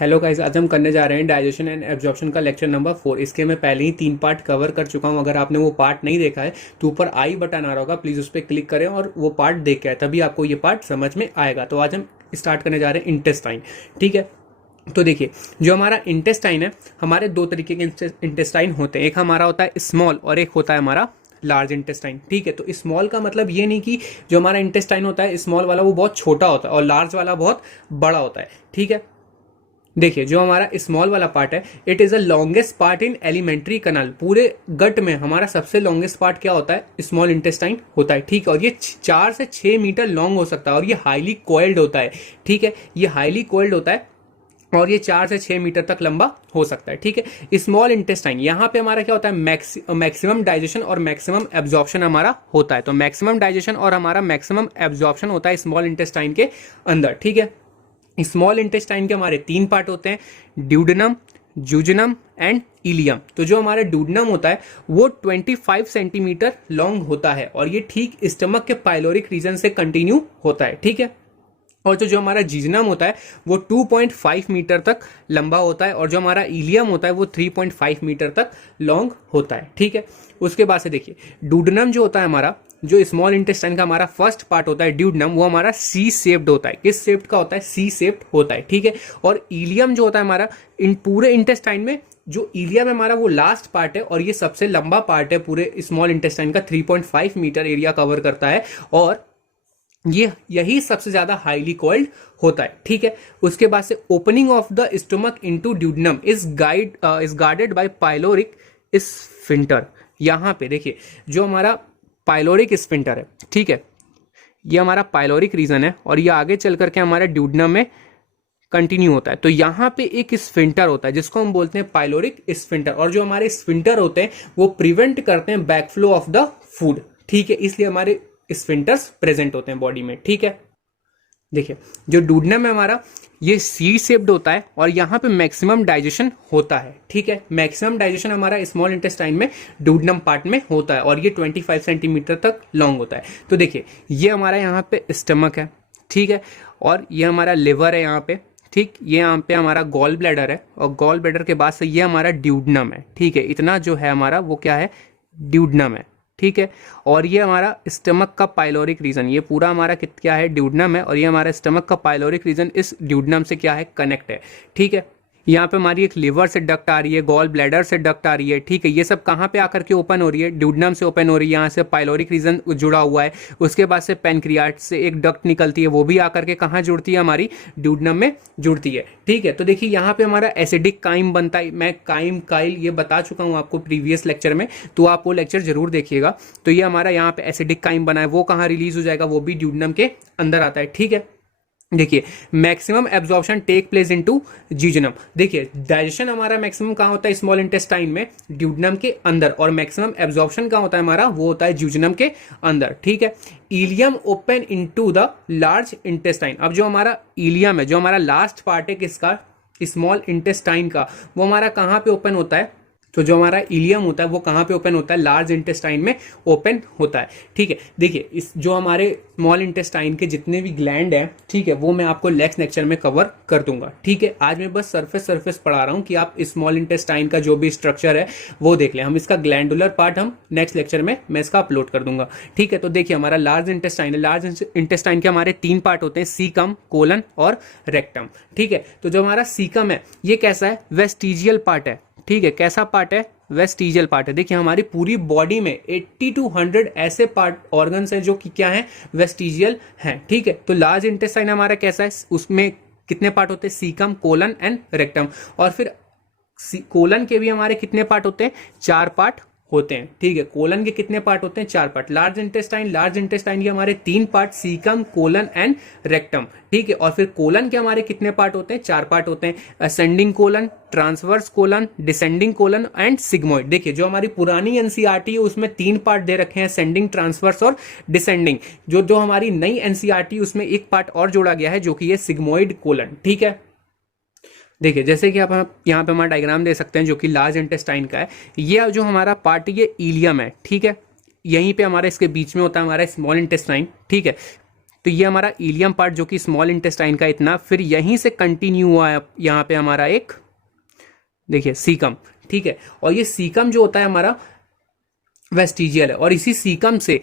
Hello guys, आज हम करने जा रहे हैं डाइजेशन एंड एब्जॉर्प्शन का लेक्चर नंबर 4। इसके मैं पहले ही 3 पार्ट कवर कर चुका हूं। अगर आपने वो पार्ट नहीं देखा है तो ऊपर आई बटन आ रहा होगा, प्लीज़ उस पर क्लिक करें और वो पार्ट देख के आए, तभी आपको ये पार्ट समझ में आएगा। तो आज हम स्टार्ट करने जा रहे हैं इंटेस्टाइन। ठीक है, तो देखिए जो हमारा इंटेस्टाइन है, हमारे दो तरीके के इंटेस्टाइन होते हैं। एक हमारा होता है स्मॉल और एक होता है हमारा लार्ज इंटेस्टाइन। ठीक है, तो स्मॉल का मतलब ये नहीं कि जो हमारा इंटेस्टाइन होता है स्मॉल वाला वो बहुत छोटा होता है और लार्ज वाला बहुत बड़ा होता है। ठीक है, देखिए जो हमारा स्मॉल वाला पार्ट है, it is the longest part in elementary कनाल। पूरे गट में हमारा सबसे लॉन्गेस्ट पार्ट क्या होता है? स्मॉल इंटेस्टाइन होता है। ठीक है, और ये 4 से 6 मीटर लॉन्ग हो सकता है और ये हाईली कोइल्ड होता है। ठीक है, ये हाईली कोइल्ड होता है और ये 4 से 6 मीटर तक लंबा हो सकता है। ठीक है, स्मॉल इंटेस्टाइन यहाँ पे हमारा क्या होता है? मैक्सिमम डाइजेशन और मैक्सिमम एब्जॉर्प्शन हमारा होता है। तो मैक्सिमम डाइजेशन और हमारा मैक्सिमम एब्जॉर्प्शन होता है स्मॉल इंटेस्टाइन के अंदर। ठीक है, स्मॉल इंटेस्टाइन के हमारे 3 पार्ट होते हैं, ड्यूडेनम, जूजेनम एंड इलियम। तो जो हमारा ड्यूडेनम होता है वो 25 सेंटीमीटर लॉन्ग होता है और ये ठीक स्टमक के पाइलोरिक रीजन से कंटिन्यू होता है। ठीक है, और जो हमारा जीजनम होता है वो 2.5 मीटर तक लंबा होता है और जो हमारा इलियम होता है वो 3.5 मीटर तक लॉन्ग होता है। ठीक है, उसके बाद से देखिए ड्यूडेनम जो होता है हमारा, जो स्मॉल इंटेस्टाइन का हमारा फर्स्ट पार्ट होता है ड्यूडेनम, वो हमारा सी शेप्ड होता है। किस शेप्ड का होता है? सी शेप्ड होता है। ठीक है, और इलियम जो होता है हमारा, इन पूरे इंटेस्टाइन में जो इलियम है हमारा वो लास्ट पार्ट है और ये सबसे लंबा पार्ट है पूरे स्मॉल इंटेस्टाइन का, 3.5 मीटर एरिया कवर करता है और ये यही सबसे ज्यादा हाईली कोइल्ड होता है। ठीक है, उसके बाद से opening of the stomach into duodenum is guarded by pyloric sphincter. यहां पे देखिए जो हमारा पाइलोरिक स्फिंक्टर है, ठीक है, ये हमारा पाइलोरिक रीजन है और ये आगे चल करके हमारे ड्यूडेनम में कंटिन्यू होता है। तो यहाँ पे एक स्फिंक्टर होता है जिसको हम बोलते हैं पाइलोरिक स्फिंक्टर, और जो हमारे स्फिंक्टर होते हैं वो प्रिवेंट करते हैं बैकफ्लो ऑफ द फूड। ठीक है, इसलिए हमारे स्फिंक्टर्स प्रेजेंट होते हैं बॉडी में। ठीक है, देखिए जो ड्यूडेनम है हमारा ये सी शेप्ड होता है और यहाँ पे मैक्सिमम डाइजेशन होता है। ठीक है, मैक्सिमम डाइजेशन हमारा स्मॉल इंटेस्टाइन में ड्यूडेनम पार्ट में होता है और ये 25 सेंटीमीटर तक लॉन्ग होता है। तो देखिए ये हमारा यहाँ पे स्टमक है, ठीक है, और ये हमारा लिवर है यहाँ पे, ठीक, ये यहाँ पे हमारा गॉल ब्लैडर है और गॉल ब्लैडर के बाद से ये हमारा ड्यूडेनम है। ठीक है, इतना जो है हमारा वो क्या है? ड्यूडेनम है। ठीक है, और ये हमारा स्टमक का पाइलोरिक रीजन, ये पूरा हमारा क्या है? ड्यूडेनम है और ये हमारा स्टमक का पाइलोरिक रीजन इस ड्यूडेनम से क्या है? कनेक्ट है। ठीक है, यहाँ पे हमारी एक लिवर से डक्ट आ रही है, गॉल ब्लैडर से डक्ट आ रही है। ठीक है, ये सब कहाँ पे आकर के ओपन हो रही है? ड्यूडेनम से ओपन हो रही है, यहाँ से पाइलोरिक रीजन जुड़ा हुआ है। उसके बाद से पैनक्रियाट से एक डक्ट निकलती है, वो भी आकर के कहाँ जुड़ती है? हमारी ड्यूडेनम में जुड़ती है। ठीक है, तो देखिए यहाँ पे हमारा एसिडिक काइम बनता है। मैं काइम काइल ये बता चुका हूँ आपको प्रीवियस लेक्चर में, तो आप वो लेक्चर जरूर देखिएगा। तो ये हमारा यहाँ पे एसिडिक काइम बना है, वो कहाँ रिलीज हो जाएगा? वो भी ड्यूडेनम के अंदर आता है। ठीक है, देखिए maximum absorption take place into jejunum. देखिए डाइजेशन हमारा मैक्सिमम कहाँ होता है? स्मॉल इंटेस्टाइन में, ड्यूडेनम के अंदर, और मैक्सिमम एब्जॉर्प्शन कहाँ होता है हमारा? वो होता है जीजनम के अंदर। ठीक है, ileum open into the large intestine. अब जो हमारा इलियम है, जो हमारा लास्ट पार्ट है किसका? स्मॉल इंटेस्टाइन का, वो हमारा कहाँ पे ओपन होता है? तो जो हमारा इलियम होता है वो कहाँ पे ओपन होता है? लार्ज इंटेस्टाइन में ओपन होता है। ठीक है, देखिए इस जो हमारे स्मॉल इंटेस्टाइन के जितने भी ग्लैंड हैं, ठीक है, वो मैं आपको नेक्स्ट लेक्चर में कवर कर दूंगा। ठीक है, आज मैं बस सरफेस पढ़ा रहा हूँ कि आप स्मॉल इंटेस्टाइन का जो भी स्ट्रक्चर है वो देख लें। हम इसका ग्लैंडुलर पार्ट हम नेक्स्ट लेक्चर में मैं इसका अपलोड कर दूंगा। ठीक है, तो देखिए हमारा लार्ज इंटेस्टाइन है। लार्ज इंटेस्टाइन के हमारे 3 पार्ट होते हैं, सीकम, कोलन और रेक्टम। ठीक है, तो जो हमारा सीकम है ये कैसा है? वेस्टिजियल पार्ट है। ठीक है, कैसा पार्ट है? वेस्टिजियल पार्ट है। देखिए हमारी पूरी बॉडी में 80 to 100 ऐसे पार्ट ऑर्गन्स हैं जो कि क्या हैं? वेस्टिजियल हैं। ठीक है, तो लार्ज इंटेस्टाइन हमारा कैसा है? उसमें कितने पार्ट होते हैं? Caecum, colon and rectum. और फिर कोलन के भी हमारे कितने पार्ट होते हैं? 4 पार्ट होते हैं। ठीक है, कोलन के कितने पार्ट होते हैं? 4 पार्ट। लार्ज इंटेस्टाइन के हमारे 3 part, caecum, colon and rectum. ठीक है, और फिर कोलन के हमारे कितने पार्ट होते हैं? 4 पार्ट होते हैं, ascending colon, transverse colon, descending colon and sigmoid. देखिए जो हमारी पुरानी एनसीईआरटी है उसमें 3 पार्ट दे रखे हैं, असेंडिंग, ट्रांसवर्स और डिसेंडिंग। जो हमारी नई एनसीईआरटी उसमें एक पार्ट और जोड़ा गया है जो कि ये सिग्मोइड कोलन। ठीक है, देखिए जैसे कि आप यहाँ पे हमारा डायग्राम दे सकते हैं जो कि लार्ज इंटेस्टाइन का है। ये जो हमारा पार्ट ये इलियम है। ठीक है, यहीं पे हमारा इसके बीच में होता है हमारा स्मॉल इंटेस्टाइन। ठीक है, तो ये हमारा इलियम पार्ट जो कि स्मॉल इंटेस्टाइन का इतना, फिर यहीं से कंटिन्यू हुआ है यहाँ पे हमारा एक, देखिए सीकम, ठीक है। और ये सीकम जो होता है हमारा वेस्टिजियल है, और इसी सीकम से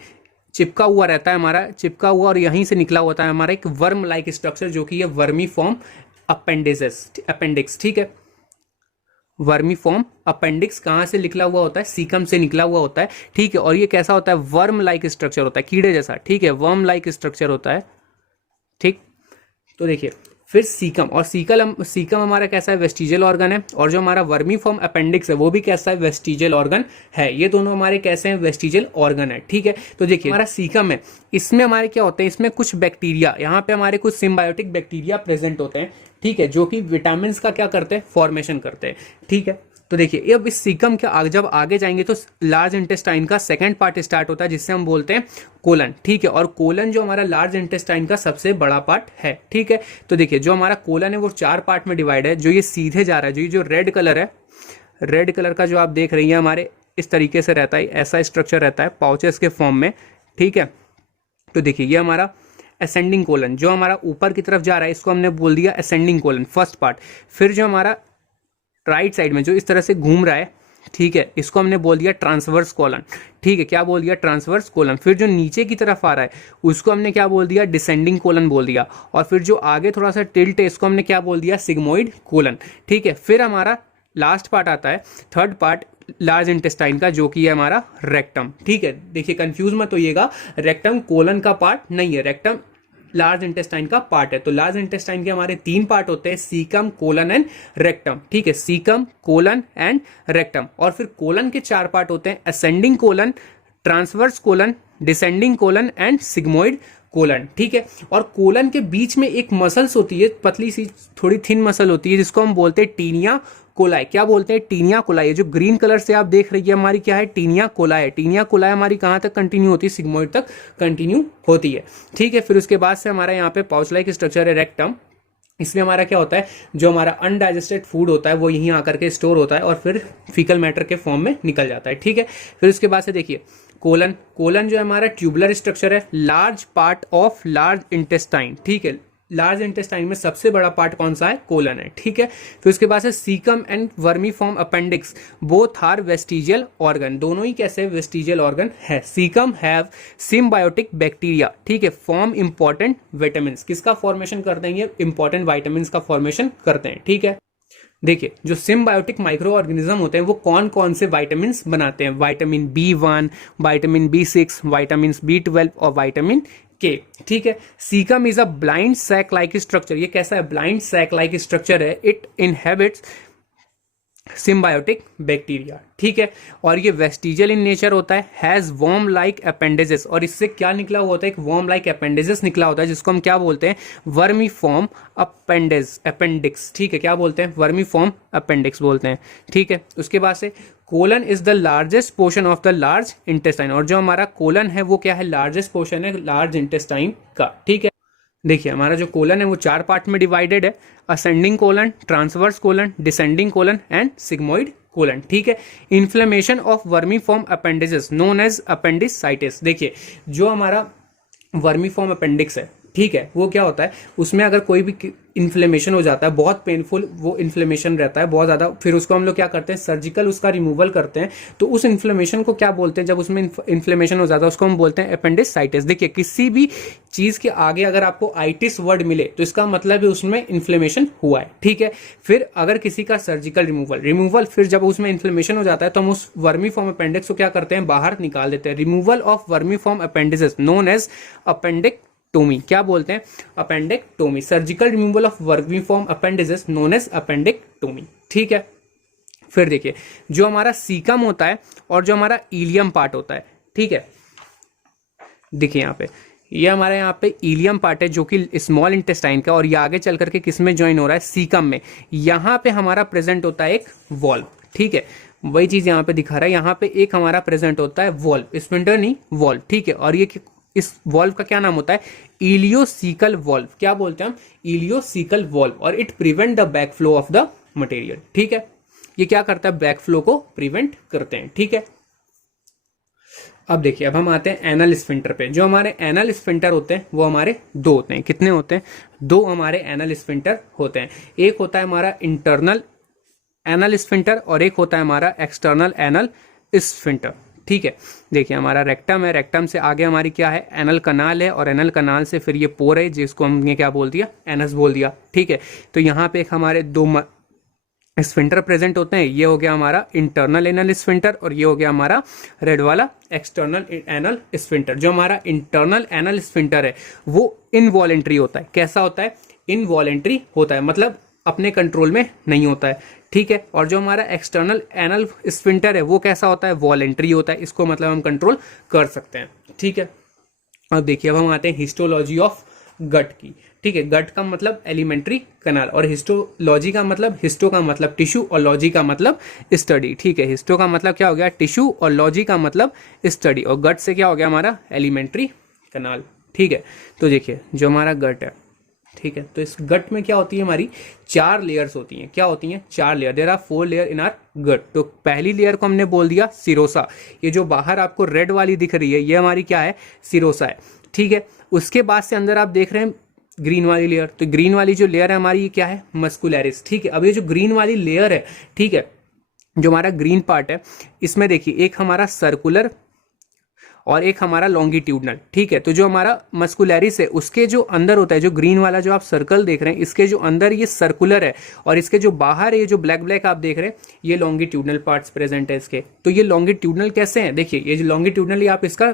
चिपका हुआ रहता है हमारा, चिपका हुआ और यहीं से निकला होता है हमारा एक वर्म लाइक स्ट्रक्चर जो कि ये वर्मी फॉर्म अपेंडिक्स, ठीक है। वर्मी फॉर्म अपेंडिक्स कहाँ से निकला हुआ होता है, सीकम से निकला हुआ होता है, ठीक है। और ये कैसा होता है, वर्म लाइक स्ट्रक्चर होता है, कीड़े जैसा, ठीक है, वर्म लाइक स्ट्रक्चर होता है, ठीक। तो देखिए फिर सीकम, और सीकम हमारा कैसा है, वेस्टिजियल ऑर्गन है, और जो हमारा वर्मी फॉर्म अपेंडिक्स है वो भी कैसा है, वेस्टिजियल ऑर्गन है। ये दोनों हमारे कैसे हैं, वेस्टिजियल ऑर्गन है, ठीक है। तो देखिए हमारा सीकम है, इसमें हमारे क्या होते हैं, इसमें कुछ बैक्टीरिया, यहाँ पे हमारे कुछ सिम्बायोटिक बैक्टीरिया प्रेजेंट होते हैं, ठीक है, जो कि विटामिन का क्या करते हैं, फॉर्मेशन करते हैं, ठीक है। तो देखिए अब इस सीकम के जब आगे जाएंगे तो लार्ज इंटेस्टाइन का सेकंड पार्ट स्टार्ट होता है जिससे हम बोलते हैं कोलन, ठीक है। और कोलन जो हमारा लार्ज इंटेस्टाइन का सबसे बड़ा पार्ट है, ठीक है। तो देखिए जो हमारा कोलन है वो 4 पार्ट में डिवाइड है, जो ये सीधे जा रहा है, जो रेड कलर है, रेड कलर का जो आप देख रही हैं हमारे इस तरीके से रहता है, ऐसा स्ट्रक्चर रहता है पाउचेस के फॉर्म में, ठीक है। तो देखिए ये हमारा असेंडिंग कोलन जो हमारा ऊपर की तरफ जा रहा है, इसको हमने बोल दिया असेंडिंग कोलन, फर्स्ट पार्ट। फिर जो हमारा राइट साइड में जो इस तरह से घूम रहा है, ठीक है, इसको हमने बोल दिया ट्रांसवर्स कोलन, ठीक है, क्या बोल दिया, ट्रांसवर्स कोलन। फिर जो नीचे की तरफ आ रहा है उसको हमने क्या बोल दिया, डिसेंडिंग कोलन बोल दिया। और फिर जो आगे थोड़ा सा टिल्ट है इसको हमने क्या बोल दिया, सिग्मोइड कोलन, ठीक है। फिर हमारा लास्ट पार्ट आता है, थर्ड पार्ट लार्ज इंटेस्टाइन का, जो कि है हमारा रेक्टम, ठीक है। देखिए कंफ्यूज मत होइएगा, रेक्टम कोलन का पार्ट नहीं है, रेक्टम लार्ज इंटेस्टाइन का पार्ट है। तो लार्ज इंटेस्टाइन के हमारे 3 पार्ट होते हैं, सीकम, कोलन एंड रेक्टम, ठीक है, सीकम, कोलन एंड रेक्टम। और फिर कोलन के 4 पार्ट होते हैं, ascending colon, transverse colon, descending colon and sigmoid colon, ठीक है। और कोलन के बीच में एक मसल्स होती है, पतली सी थोड़ी थिन मसल होती है, जिसको हम बोलते हैं टीनिया कोलाई, क्या बोलते हैं, टीनिया कोलाई। जो ग्रीन कलर से आप देख रही है हमारी क्या है, टीनिया कोलाई। टीनिया कोलाई हमारी कहाँ तक कंटिन्यू होती है, सिग्मोइड तक कंटिन्यू होती है, ठीक है। फिर उसके बाद से हमारा यहाँ पे पाउच लाइक स्ट्रक्चर है रेक्टम, इसमें हमारा क्या होता है, जो हमारा अनडाइजेस्टेड फूड होता है वो यहीं आकर के स्टोर होता है और फिर फीकल मैटर के फॉर्म में निकल जाता है, ठीक है। फिर उसके बाद से देखिए कोलन, कोलन जो है हमारा ट्यूबुलर स्ट्रक्चर है, large part of large intestine, ठीक है। लार्ज इंटेस्टाइन में सबसे बड़ा पार्ट कौन सा है, कोलन है, ठीक है। फिर उसके बाद से caecum and vermiform appendix both are vestigial organ, दोनों ही कैसे वेस्टिजियल ऑर्गन है। सीकम हैव सिम्बायोटिक बैक्टीरिया, ठीक है, फॉर्म इंपॉर्टेंट विटामिन, किसका फॉर्मेशन करते हैं, ये इंपॉर्टेंट वाइटामिन का फॉर्मेशन करते हैं, ठीक है। देखिए जो सिम्बायोटिक माइक्रो ऑर्गेनिज्म होते हैं वो कौन कौन से विटामिन बनाते हैं, vitamin B1, vitamin B6, vitamin B12 और विटामिन के, ठीक है। Caecum is a blind sac like structure, ये कैसा है, ब्लाइंड सैक लाइक स्ट्रक्चर है, इट इनहेबिट्स सिम्बायोटिक बैक्टीरिया, ठीक है। और ये वेस्टिजियल इन नेचर होता है, हैज वर्म लाइक अपेंडेजेस, और इससे क्या निकला हुआ होता है, एक वर्म लाइक अपेंडेजेस निकला होता है जिसको हम क्या बोलते हैं, वर्मी फॉर्म अपेंडिक्स, ठीक है, क्या बोलते हैं, वर्मी फॉर्म अपेंडिक्स बोलते हैं, ठीक है। उसके बाद से colon is the largest portion of the large intestine, और जो हमारा कोलन है वो क्या है, लार्जेस्ट पोर्शन है लार्ज इंटेस्टाइन का, ठीक है। देखिए हमारा जो कोलन है वो 4 पार्ट में डिवाइडेड है, ascending colon, transverse colon, descending colon and sigmoid colon, ठीक है। Inflammation of vermiform appendices known as appendicitis, देखिए जो हमारा वर्मी फॉर्म अपेंडिक्स है, ठीक है, वो क्या होता है, उसमें अगर कोई भी इन्फ्लेमेशन हो जाता है, बहुत पेनफुल वो इन्फ्लेमेशन रहता है बहुत ज़्यादा, फिर उसको हम लोग क्या करते हैं, सर्जिकल उसका रिमूवल करते हैं, तो उस इन्फ्लेमेशन को क्या बोलते हैं, जब उसमें इन्फ्लेमेशन हो जाता है उसको हम बोलते हैं अपेंडिसाइटिस। देखिए किसी भी चीज़ के आगे अगर आपको आइटिस वर्ड मिले तो इसका मतलब है उसमें इन्फ्लेमेशन हुआ है, ठीक है। फिर अगर किसी का सर्जिकल रिमूवल फिर जब उसमें इन्फ्लेमेशन हो जाता है तो हम उस वर्मी फॉर्म अपेंडिक्स को क्या करते हैं, बाहर निकाल देते हैं। Removal of vermiform appendices known as appendectomy, क्या बोलते हैं, appendectomy. Surgical removal of vermiform appendices known as appendectomy, ठीक है। फिर देखिए जो हमारा सीकम होता है और जो हमारा इलियम पार्ट होता है, ठीक है, देखिए यहाँ पे ये हमारे यहाँ पे इलियम पार्ट है जो कि स्मॉल इंटेस्टाइन का, और ये आगे चल करके किस में ज्वाइन हो रहा है, सीकम में। यहाँ पे हमारा प्रेजेंट होता है एक वॉल्व, ठीक है, वही चीज यहाँ पे दिखा रहा है, यहाँ पे एक हमारा प्रेजेंट होता है वॉल्व, स्पिंडल नहीं वॉल्व, ठीक है। और ये इस वॉल्व का क्या नाम होता है, इलियोसिकल वॉल्व, क्या बोलते हैं हम, इलियोसिकल वॉल्व, और it prevent the back flow of the material, ठीक है। ये क्या करता है, बैक फ्लो को प्रिवेंट करते हैं, ठीक है। अब देखिए, अब हम आते हैं एनल स्फिंक्टर पे। जो हमारे एनल स्फिंक्टर होते हैं वो हमारे दो होते हैं। कितने होते हैं? दो हमारे एनल स्फिंक्टर होते हैं। एक होता है हमारा इंटरनल एनल स्फिंक्टर और एक होता है हमारा एक्सटर्नल एनल स्फिंक्टर। ठीक है, देखिए हमारा रेक्टम है, रेक्टम से आगे हमारी क्या है? एनल कनाल है, और एनल कनाल से फिर ये पोर है जिसको हमने क्या बोल दिया? एनस बोल दिया। ठीक है, तो यहाँ पे एक हमारे दो स्फिंक्टर प्रेजेंट होते हैं। ये हो गया हमारा इंटरनल एनल स्फिंक्टर और ये हो गया हमारा रेड वाला एक्सटर्नल एनल स्फिंक्टर। जो हमारा इंटरनल एनल स्फिंक्टर है वो इनवॉलेंट्री होता है। कैसा होता है? इनवॉलेंट्री होता है, मतलब अपने कंट्रोल में नहीं होता है। ठीक है, और जो हमारा एक्सटर्नल एनल स्फिंक्टर है वो कैसा होता है? वॉलेंट्री होता है। इसको मतलब हम कंट्रोल कर सकते हैं। ठीक है, अब देखिए, अब हम आते हैं हिस्टोलॉजी ऑफ गट की। ठीक है, गट का मतलब एलिमेंट्री कनाल, और हिस्टोलॉजी का मतलब, हिस्टो का मतलब टिश्यू और लॉजी का मतलब स्टडी। ठीक है, हिस्टो का मतलब क्या हो गया? टिश्यू, और लॉजी का मतलब स्टडी, और गट से क्या हो गया हमारा? एलिमेंट्री कनाल। ठीक है, तो देखिए जो हमारा गट है, ठीक है, तो इस गट में क्या होती है? हमारी 4 लेयर्स होती हैं। क्या होती हैं? 4 layer. There are 4 layer in our gut. तो पहली लेयर को हमने बोल दिया सिरोसा। ये जो बाहर आपको रेड वाली दिख रही है ये हमारी क्या है? सिरोसा है। ठीक है, उसके बाद से अंदर आप देख रहे हैं ग्रीन वाली लेयर। तो ग्रीन वाली जो लेयर है हमारी ये क्या है? मस्कुलैरिस। ठीक है, अब ये जो ग्रीन वाली लेयर है, ठीक है, जो हमारा ग्रीन पार्ट है, इसमें देखिए एक हमारा सर्कुलर और एक हमारा लॉन्गिट्यूडनल। ठीक है, तो जो हमारा मस्कुलैरिस है उसके जो अंदर होता है, जो ग्रीन वाला जो आप सर्कल देख रहे हैं, इसके जो अंदर ये सर्कुलर है, और इसके जो बाहर है ये जो ब्लैक ब्लैक आप देख रहे हैं ये लॉन्गिट्यूडनल पार्ट्स प्रेजेंट है इसके। तो ये लॉन्गिट्यूडनल कैसे हैं? देखिए, ये जो लॉन्गिट्यूडनली आप इसका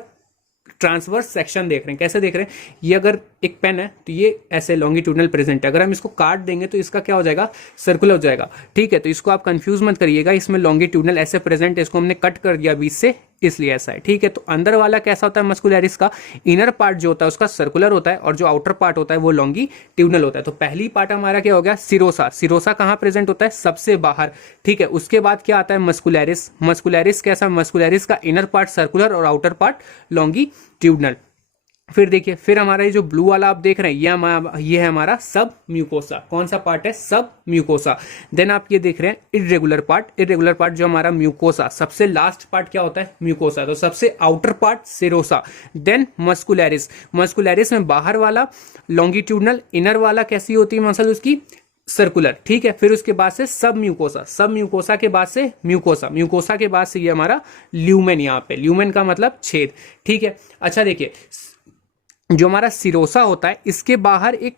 ट्रांसवर्स सेक्शन देख रहे हैं। कैसे देख रहे हैं? ये अगर एक पेन है तो ये ऐसे लॉन्गिट्यूडनल प्रेजेंट है, अगर हम इसको काट देंगे तो इसका क्या हो जाएगा? सर्कुलर हो जाएगा। ठीक है, तो इसको आप कंफ्यूज मत करिएगा, इसमें लॉन्गिट्यूडनल ऐसे प्रेजेंट है, इसको हमने कट कर दिया बीच से, इसलिए ऐसा है। ठीक है, तो अंदर वाला कैसा होता है? मस्कुलैरिस का इनर पार्ट जो होता है उसका सर्कुलर होता है, और जो आउटर पार्ट होता है वो लॉन्गिट्यूडनल होता है। तो पहली पार्ट हमारा क्या हो गया? सिरोसा। सिरोसा कहाँ प्रेजेंट होता है? सबसे बाहर। ठीक है, उसके बाद क्या आता है? मस्कुलैरिस। मस्कुलैरिस कैसा? मस्कुलैरिस का इनर पार्ट सर्कुलर और आउटर पार्ट लॉन्गिट्यूडनल। फिर देखिए, फिर हमारा ये जो ब्लू वाला आप देख रहे हैं ये है हमारा सब म्यूकोसा। कौन सा पार्ट है? सब म्यूकोसा। देन आप ये देख रहे हैं इरेगुलर पार्ट। इरेगुलर पार्ट जो हमारा म्यूकोसा, सबसे लास्ट पार्ट क्या होता है? म्यूकोसा। तो सबसे आउटर पार्ट सिरोसा, देन मस्कुलैरिस। मस्कुलैरिस में बाहर वाला लॉन्गिट्यूडनल, इनर वाला कैसी होती है मसल उसकी? सर्कुलर। ठीक है, फिर उसके बाद से सब म्यूकोसा। सब म्यूकोसा के बाद से म्यूकोसा। म्यूकोसा के बाद से ये हमारा ल्यूमेन। यहाँ पे ल्यूमेन का मतलब छेद। ठीक है, अच्छा देखिए, जो हमारा सिरोसा होता है इसके बाहर एक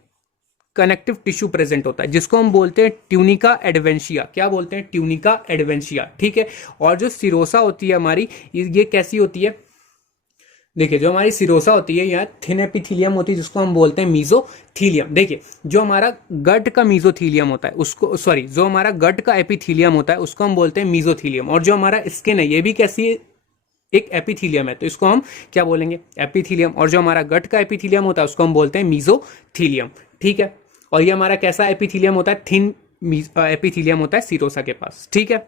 कनेक्टिव टिश्यू प्रेजेंट होता है जिसको हम बोलते हैं ट्यूनिका एडवेंशिया। क्या बोलते हैं? Tunica adventitia. ठीक है, और जो सिरोसा होती है हमारी, ये कैसी होती है? देखिए, जो हमारी सिरोसा होती है यहाँ थिन एपिथीलियम होती है जिसको हम बोलते हैं मीजोथीलियम। देखिए, जो हमारा गट का मीजोथीलियम होता है उसको, सॉरी, जो हमारा गट का एपिथीलियम होता है उसको हम बोलते हैं मीजोथीलियम, और जो हमारा स्किन है ये भी कैसी है? एक एपिथीलियम है, तो इसको हम क्या बोलेंगे? एपिथीलियम। और जो हमारा गट का एपिथीलियम होता है उसको हम बोलते हैं मीजोथीलियम। ठीक है, और ये हमारा कैसा एपिथीलियम होता है? थिन एपिथीलियम होता है सिरोसा के पास। ठीक है,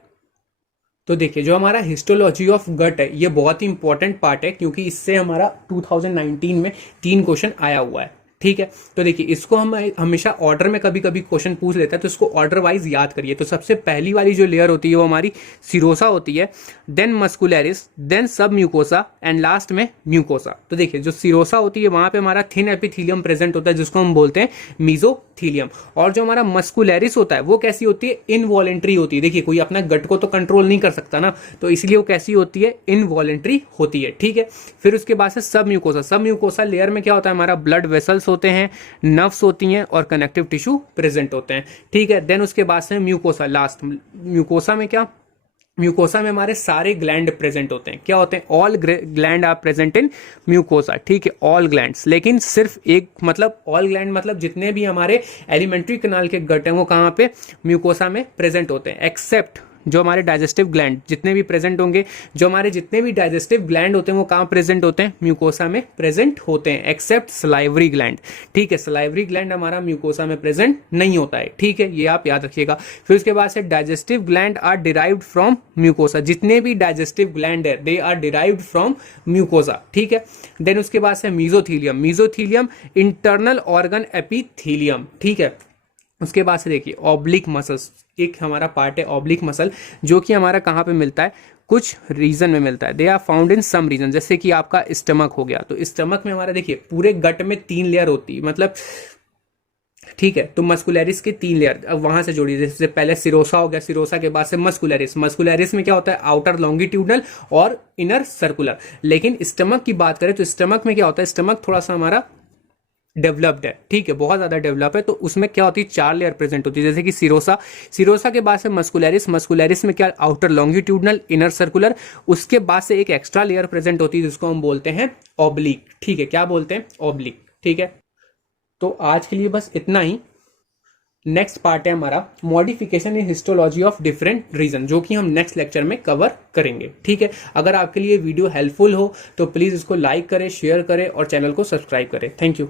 तो देखिए, जो हमारा हिस्टोलॉजी ऑफ गट है ये बहुत ही इंपॉर्टेंट पार्ट है, क्योंकि इससे हमारा 2019 में 3 क्वेश्चन आया हुआ है। ठीक है, तो देखिए, इसको हम हमेशा ऑर्डर में कभी कभी क्वेश्चन पूछ लेता है, तो इसको ऑर्डर वाइज याद करिए। तो सबसे पहली वाली जो लेयर होती है वो हमारी सिरोसा होती है, देन मस्कुलैरिस, देन सब म्यूकोसा, एंड लास्ट में म्यूकोसा। तो देखिए, जो सिरोसा होती है वहां पे हमारा थिन एपिथीलियम प्रेजेंट होता है जिसको हम बोलते हैं मीजोथीलियम, और जो हमारा मस्कुलैरिस होता है वो कैसी होती है? इनवॉलेंट्री होती है। देखिए, कोई अपना गट को तो कंट्रोल नहीं कर सकता ना, तो इसलिए वो कैसी होती है? इनवॉलेंट्री होती है। ठीक है, फिर उसके बाद से सब म्यूकोसा। सब म्यूकोसा लेयर में क्या होता है? हमारा ब्लड वेसल्स होते हैं, नर्व्स होती हैं, और कनेक्टिव टिश्यू प्रेजेंट होते हैं। ठीक है, देन उसके बाद से म्यूकोसा। लास्ट म्यूकोसा में क्या? म्यूकोसा में हमारे सारे ग्लैंड प्रेजेंट होते हैं। क्या होते हैं? All gland are present in mucosa. ठीक है, ऑल ग्लैंड्स, लेकिन सिर्फ एक, मतलब ऑल ग्लैंड मतलब जितने भी हमारे एलिमेंट्री कनाल के गट हैं वो कहाँ पे? म्यूकोसा में प्रेजेंट होते हैं, एक्सेप्ट जो हमारे डाइजेस्टिव ग्लैंड जितने भी प्रेजेंट होंगे। जो हमारे जितने भी डाइजेस्टिव ग्लैंड होते हैं वो कहाँ प्रेजेंट होते हैं? म्यूकोसा में प्रेजेंट होते हैं, एक्सेप्ट सलाइवरी ग्लैंड। ठीक है, सलाइवरी ग्लैंड हमारा म्यूकोसा में प्रेजेंट नहीं होता है। ठीक है, ये आप याद रखिएगा। फिर उसके बाद से digestive gland are derived from mucosa. जितने भी डाइजेस्टिव ग्लैंड है they are derived from mucosa. ठीक है, देन उसके बाद से mesothelium. Mesothelium internal organ epithelium. ठीक है, उसके बाद से देखिए ऑब्लिक मसल्स, एक हमारा पार्ट है ऑब्लिक मसल, जो कि हमारा कहाँ पे मिलता है? कुछ रीजन में मिलता है, they are found in some region. जैसे कि आपका स्टमक हो गया, तो स्टमक में हमारा देखिए पूरे गट में 3 लेयर होती है, मतलब ठीक है। तो मस्कुलरिस के 3 लेयर, अब वहां से जोड़िए, जैसे पहले सिरोसा हो गया, सिरोसा के बाद से मस्कुलरिस, मस्कुलरिस में क्या होता है, आउटर लॉन्गिट्यूडनल और इनर सर्कुलर। लेकिन स्टमक की बात करें तो स्टमक में क्या होता है, स्टमक थोड़ा सा हमारा डेवलप्ड है, ठीक है, बहुत ज्यादा डेवलप है। तो उसमें क्या होती है, 4 लेयर प्रेजेंट होती है, जैसे कि सिरोसा, सिरोसा के बाद से मस्कुलरिस, मस्कुलरिस में क्या, आउटर लॉन्गिट्यूडनल, इनर सर्कुलर। उसके बाद से एक एक्स्ट्रा लेयर प्रेजेंट होती है जिसको हम बोलते हैं ऑब्लिक, ठीक है, क्या बोलते हैं, ऑब्लिक, ठीक है। तो आज के लिए बस इतना ही। नेक्स्ट पार्ट है हमारा modification in histology of different region, जो कि हम नेक्स्ट लेक्चर में कवर करेंगे, ठीक है। अगर आपके लिए वीडियो हेल्पफुल हो तो प्लीज इसको लाइक करें, शेयर करें और चैनल को सब्सक्राइब करें। Thank you.